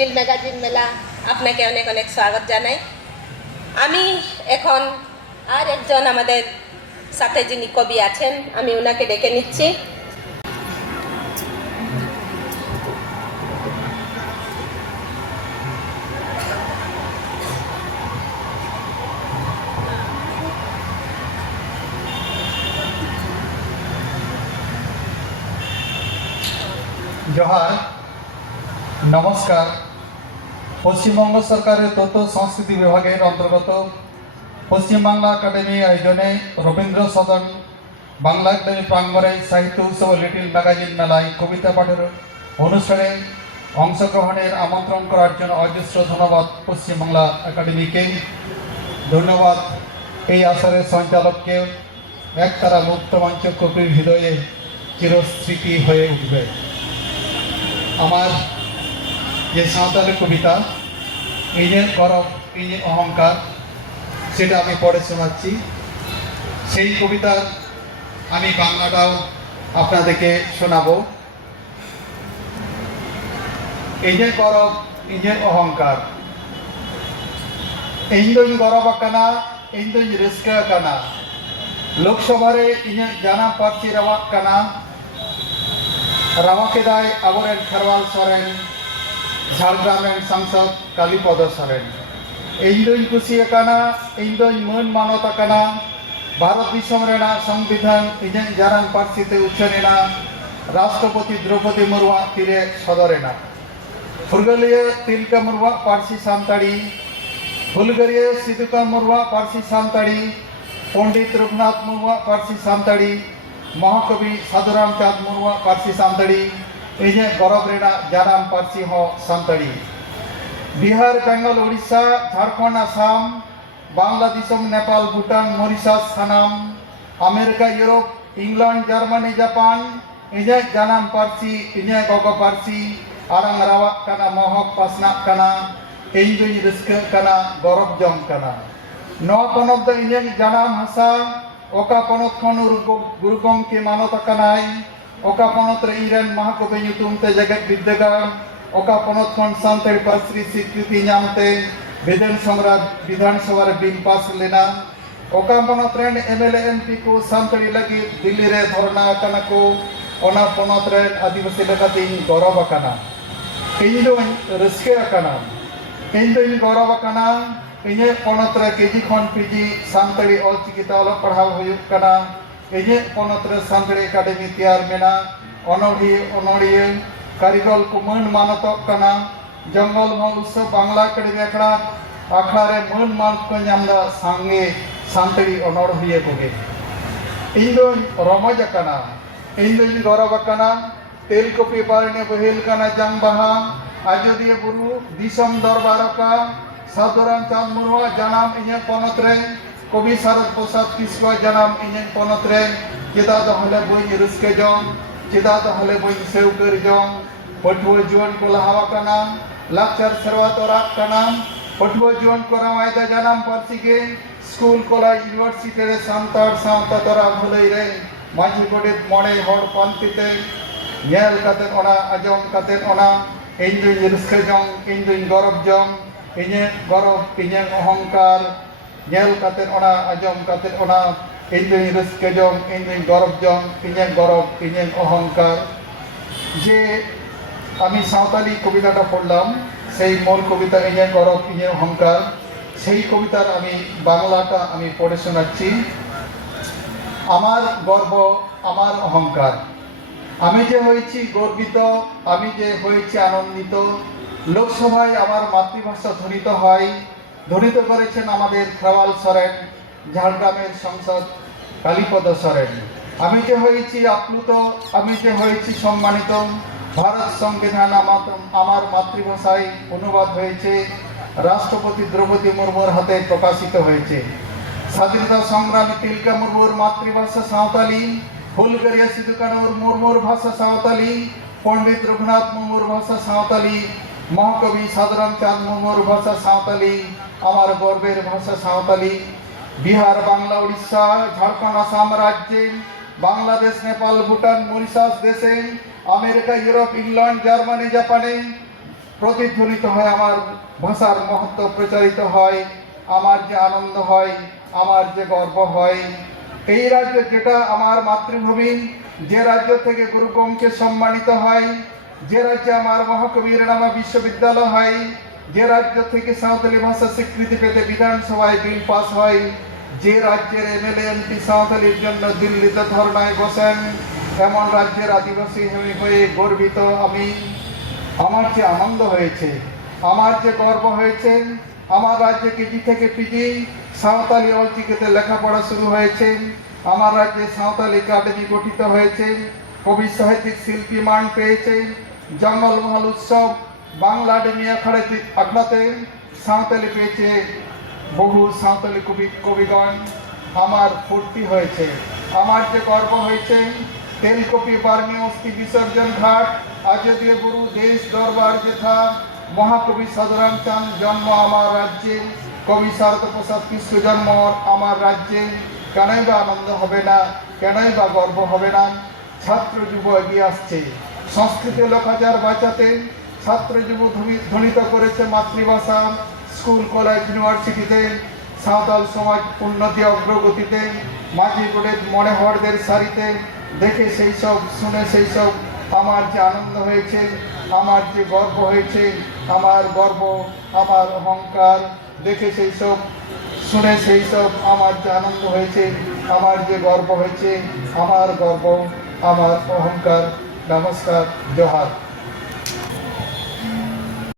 Little magazine মেলা আপনাকে অনেক অনেক স্বাগত জানাই। আমি এখন আর একজন আমাদের সাথে যিনি কবি আছেন আমি ওনাকে ডেকে নিচ্ছি। जोहार नमस्कार। पश्चिमबंग सरकार तथ्य संस्कृति विभागेर अंतर्गत पश्चिम बांगला एकाडेमी आयोजने रवींद्र सदन बांगला एकाडेमी प्रांगणे साहित्य उत्सव लिटिल मैगाजिन मेलाय कविता पाठेर अनुष्ठाने अंशग्रहणेर आमंत्रण करार जन्य अजस्र धन्यवाद पश्चिम बांगला एकाडेमी के। धन्यवाद এই আসরের সঞ্চালককে। একতারা মুক্তমঞ্চ কবির হৃদয়ে চিরস্মৃতি হয়ে উঠবে। আমার যে সাঁওতালি কবিতা এই যে গরব এই যে অহংকার সেটা আমি পড়ে শোনাচ্ছি। সেই কবিতার আমি বাংলাটাও আপনাদেরকে শোনাবো। এই যে গরব এই যে অহংকার ᱤᱧ ᱫᱚᱧ ᱜᱚᱨᱚᱵ ᱟᱠᱟᱱᱟ ᱤᱧ ᱫᱚᱧ ᱨᱟᱹᱥᱠᱟᱹ ᱟᱠᱟᱱᱟ ᱞᱳᱠᱥᱚᱵᱷᱟ ᱨᱮ ᱤᱧᱟᱹᱜ ᱡᱟᱱᱟᱢ ᱯᱟᱹᱨᱥᱤ ᱨᱟᱣᱟᱜ ᱠᱟᱱᱟ ᱨᱟᱣᱟ ᱠᱮᱫᱟᱭ ᱟᱵᱚᱨᱮᱱ ᱠᱷᱮᱨᱣᱟᱞ ᱥᱚᱨᱮᱱ ঝাড়গ্রাম ᱨᱮᱱ ᱥᱟᱝᱥᱚᱫ ᱠᱟᱞᱤᱯᱚᱫᱚ ᱥᱚᱨᱮᱱ। ᱤᱧ ᱫᱚᱧ ᱠᱩᱥᱤ ᱟᱠᱟᱱᱟ ᱤᱧ ᱫᱚᱧ ᱢᱟᱹᱱ ᱢᱟᱱᱚᱛ ᱟᱠᱟᱱᱟ ᱵᱷᱟᱨᱚᱛ ᱫᱤᱥᱚᱢ ᱨᱮᱱᱟᱜ ᱥᱚᱝᱵᱤᱫᱷᱟᱱ ᱤᱧᱟᱹᱜ ᱡᱟᱱᱟᱢ ᱯᱟᱹᱨᱥᱤ ᱛᱮ ᱩᱪᱷᱟᱹᱱ ᱮᱱᱟ ᱨᱟᱥᱴᱨᱚᱯᱚᱛᱤ ᱫᱨᱚᱯᱚᱫᱤ ᱢᱩᱨᱢᱩᱣᱟᱜ ᱛᱤᱨᱮ ᱥᱚᱫᱚᱨ ᱮᱱᱟ। ᱯᱷᱩᱨᱜᱟᱹᱞᱤᱭᱟᱹ ᱛᱤᱞᱠᱟᱹ ᱢᱩᱨᱢᱩᱣᱟᱜ ᱯᱟᱹᱨᱥᱤ ᱥᱟᱱᱛᱟᱲᱤ हुलगरिया सिद्धू मुर्मुआ पार्सी सानताड़ी पंडित रघुनाथ मुर्मुआ पार्सी सानताड़ी महाकवि साधुराम चाँद मुर्मुआ पार्सी सानताड़ी इन्हें गौरव रेना जानाम पार्सी हो सानताड़ी। बिहार बेंगल उड़ीसा झारखंड आसाम बांग्लादेश नेपाल भूटान मॉरिशस सानाम America Europe England Germany Japan इन्हें जानाम पार्सी इन्हें गगो पार्सी आरंग रावा काना महक पासना काना ᱤᱧ ᱫᱚᱧ ᱨᱟᱹᱥᱠᱟᱹᱜ ᱠᱟᱱᱟ ᱜᱚᱨᱚᱵ ᱡᱚᱝ ᱠᱟᱱᱟ। ᱱᱚᱣᱟ ᱯᱚᱱᱚᱛ ᱫᱚ ᱤᱧᱟᱹᱜ ᱡᱟᱱᱟᱢ ᱦᱟᱥᱟ ᱚᱠᱟ ᱯᱚᱱᱚᱛ ᱠᱷᱚᱱ ᱜᱩᱨᱩ ᱜᱚᱢᱠᱮ ᱢᱟᱱᱚᱛ ᱟᱠᱟᱱᱟᱭ ᱚᱠᱟ ᱯᱚᱱᱚᱛ ᱨᱮ ᱤᱧᱨᱮᱱ ᱢᱟᱦᱟᱠᱚᱵᱤ ᱧᱩᱛᱩᱢ ᱛᱮ ᱡᱮᱜᱮᱫ ᱵᱤᱨᱫᱟᱹᱜᱟᱲ ᱚᱠᱟ ᱯᱚᱱᱚᱛ ᱠᱷᱚᱱ ᱥᱟᱱᱛᱟᱲᱤ ᱯᱟᱹᱨᱥᱤ ᱥᱤᱠᱨᱤᱛᱤ ᱧᱟᱢᱛᱮ ᱵᱤᱫᱷᱟᱱ ᱥᱚᱵᱷᱟ ᱨᱮ ᱵᱤᱞ ᱯᱟᱥ ᱞᱮᱱᱟ ᱚᱠᱟ ᱯᱚᱱᱚᱛ ᱨᱮᱱ ᱮᱢᱮᱞᱮ ᱮᱢᱯᱤ ᱠᱚ ᱥᱟᱱᱛᱟᱲᱤ ᱞᱟᱹᱜᱤᱫ ᱫᱤল্ᱞᱤ ᱨᱮ ᱫᱷᱚᱨᱱᱟ ᱟᱠᱟᱱᱟ ᱠᱚ ᱚᱱᱟ ᱯᱚᱱᱚᱛ ᱨᱮᱱ ᱟᱹᱫᱤᱵᱟᱹᱥᱤ ᱞᱮᱠᱟᱛᱤᱧ ᱜᱚᱨᱚᱵ ᱟᱠᱟᱱᱟ। ᱤᱧ ᱫᱚᱧ ᱨᱟᱹᱥᱠᱟᱹ ᱟᱠᱟᱱᱟ ᱤᱧ ᱫᱚᱧ ᱜᱚᱨᱚᱵ ᱟᱠᱟᱱᱟ ᱤᱧᱟᱹᱜ ᱯᱚᱱᱚᱛ ᱨᱮ ᱠᱮᱡᱤ ᱠᱷᱚᱱ ᱯᱤᱡᱤ ᱥᱟᱱᱛᱟᱲᱤ ᱚᱞᱪᱤᱠᱤᱛᱮ ᱚᱞᱚᱜ ᱯᱟᱲᱦᱟᱣ ᱦᱩᱭᱩᱜ ᱠᱟᱱᱟ। ᱤᱧᱟᱹᱜ ᱯᱚᱱᱚᱛ ᱨᱮ ᱥᱟᱱᱛᱟᱲᱤ ᱮᱠᱟᱰᱮᱢᱤ ᱛᱮᱭᱟᱨ ᱢᱮᱱᱟᱜ ᱚᱱᱚᱬᱦᱤᱭᱟᱹ ᱚᱱᱚᱬᱦᱤᱭᱟᱹ ᱠᱟᱹᱨᱤᱜᱚᱞ ᱠᱚ ᱢᱟᱹᱱ ᱢᱟᱱᱚᱛᱚᱜ ᱠᱟᱱᱟ ᱡᱚᱝᱜᱚᱞ ᱢᱚᱦᱚᱞ ᱩৎᱥᱚᱵ ᱵᱟᱝᱞᱟ ᱮᱠᱟᱰᱮᱢᱤ ᱟᱠᱷᱲᱟ ᱨᱮ ᱢᱟᱹᱱ ᱢᱟᱱᱚᱛ ᱠᱚ ᱧᱟᱢ ᱮᱫᱟ ᱥᱟᱸᱜᱮ ᱥᱟᱱᱛᱟᱲᱤ ᱚᱱᱚᱬᱦᱤᱭᱟᱹ ᱠᱚᱜᱮ। ᱤᱧ ᱫᱚᱧ ᱨᱚᱢᱚᱡ ᱟᱠᱟᱱᱟ ᱤᱧ ᱫᱚᱧ ᱜᱚᱨᱚᱵ ᱟᱠᱟᱱᱟ ᱛᱮᱞᱠᱚᱯᱤ ᱵᱟᱨᱱᱤ ᱵᱟᱹᱦᱤᱞ ᱠᱟᱱᱟ ᱡᱟᱝ ᱵᱟᱦᱟ आजोदिया बुरु दिसम दरबार का साधुराम चाँद मुर्मू जनाम इन्हें पनत रे कवि शरद प्रसाद किस्कू जनाम इन्हें पनत रे चेदा तो हले बई रस्के जंग चेदा तो हले बई सेवकर जंग पटुआ जुआन को लहावा काना लाचार सेरवा तोरा काना पटुआ जुआन को रवायदा जनाम पार्सी के स्कूल कॉलेज यूनिवर्सिटी रे सांतार सावता तोरा भलई रे माझी गोडेत मोड़े हड़ पांतिते नेल काते ओना आजम काते ओना ᱤᱧ ᱫᱚᱧ ᱨᱟᱹᱥᱠᱟᱹ ᱡᱚᱝ ᱤᱧ ᱫᱚᱧ ᱜᱚᱨᱚᱵ ᱡᱚᱝ ᱤᱧᱟᱹᱜ ᱜᱚᱨᱚᱵ ᱤᱧᱟᱹᱜ ᱚᱦᱚᱝᱠᱟর ᱧᱮᱞ ᱠᱟᱛᱮᱫ ᱚᱱᱟ ᱟᱸᱡᱚᱢ ᱠᱟᱛᱮᱫ ᱚᱱᱟ ᱤᱧ ᱫᱚᱧ ᱨᱟᱹᱥᱠᱟᱹ ᱡᱚᱝ ᱤᱧ দোᱧ গরব জং ইᱧᱟᱹᱜ গরব ইᱧᱟᱹᱜ অহংকার। যে আমি সাঁওতালি কবিতাটা পড়লাম সেই মূল কবিতা ইᱧাᱹᱜ গরব ইᱧাᱹᱜ অহংকার সেই কবিতার আমি বাংলাটা আমি পড়ে শোনাচ্ছি। আমার গর্ব আমার অহংকার আমি যে হয়েছি গর্বিত আমি যে হয়েছি আনন্দিত লোকসভায় আমার মাতৃভাষা ধ্বনিত হয় ধ্বনিত করেছেন আমাদের খেরওয়াল সরেন ঝাড়গ্রামের সাংসদ কালীপদ সরেন। আমি যে হয়েছি আপ্লুত আমি যে হয়েছি সম্মানিত ভারত সংবিধান আমার মাতৃভাষায় অনুবাদ হয়েছে রাষ্ট্রপতি দ্রৌপদী মুর্মুর হাতে প্রকাশিত হয়েছে। স্বাধীনতা সংগ্রামী তিলকা মুর্মুর মাতৃভাষা সাঁওতালি हुलगरिया सिद्धू मुर्मुर भाषा सावताली पंडित रघुनाथ मुर्मुर भाषा सावताली महाकवि साधुराम चाँद मुर्मुर भाषा सावताली आमार गर्वेर भाषा सावताली। बिहार बांगला उड़ीसा झारखंड आसाम राज्ये बांग्लादेश नेपाल भूटान मॉरिशस देशे अमेरिका यूरोप इंग्लैंड जर्मनी जापाने প্রতিধ্বনিত হয়, আমার ভাষার মহত্ব প্রচারিত হয়, আমার যে আনন্দ হয়, আমার যে গর্ব হয়। এই রাজ্য যেটা আমার মাতৃভূমি, যে রাজ্য থেকে গুরু গমকে সম্মানিত হয়, যে রাজ্যে আমার মহাকবির নামে বিশ্ববিদ্যালয় হয়, যে রাজ্য থেকে সাঁওতালি ভাষা স্বীকৃতি পেতে বিধানসভায় বিল পাস হয়, যে রাজ্যের এমএলএ এমপি সাঁওতালির জন্য দিল্লিতে ধর্নায় বসেন, এমন রাজ্যের আদিবাসী হয়ে গর্বিত আমি। আমার যে আনন্দ হয়েছে, আমার যে গর্ব হয়েছে, আমার রাজ্যে কেজি থেকে পিজি সাঁওতালি অলচিকিতে লেখাপড়া শুরু হয়েছে, আমার রাজ্যে সাঁওতালি একাডেমি গঠিত হয়েছে, কবি সাহিত্যিক শিল্পী মান পেয়েছে, জঙ্গল মহল উৎসব বাংলা ডেমি আখড়াতে সাঁওতালি পেয়েছে বহু সাঁওতালি কবিগণ। আমার ফুর্তি হয়েছে, আমার যে গর্ব হয়েছে, তেলকপি বার্মি অস্থি বিসর্জন ঘাট আজদীয় গুরু দেশ দরবার যেথা মহাকবি সাধুরাম চাঁদ জন্ম আমার রাজ্যে, কবি শারদ প্রসাদ কৃষ্ণ জন্ম আমার রাজ্যে। কেনই বা আনন্দ হবে না, কেনই বা গর্ব হবে না? ছাত্র যুব এগিয়ে আসছে, সংস্কৃতি লোক হাজার বাঁচাতে ছাত্র যুব ধ্বনিত করেছে মাতৃভাষা। স্কুল কলেজ ইউনিভার্সিটিতে সাঁওতাল সমাজ উন্নতি অগ্রগতিতে, মাঝি গোড়ের মনেহরদের সারিতে দেখে সেই সব, শুনে সেই সব আমার যে আনন্দ হয়েছে, আমার যে গর্ব হয়েছে, আমার গর্ব, আমার অহংকার দেখে সেই সব, শুনে সেই সব আমার যে আনন্দ হয়েছে, আমার যে গর্ব হয়েছে, আমার গর্ব, আমার অহংকার। নমস্কার, জোহার।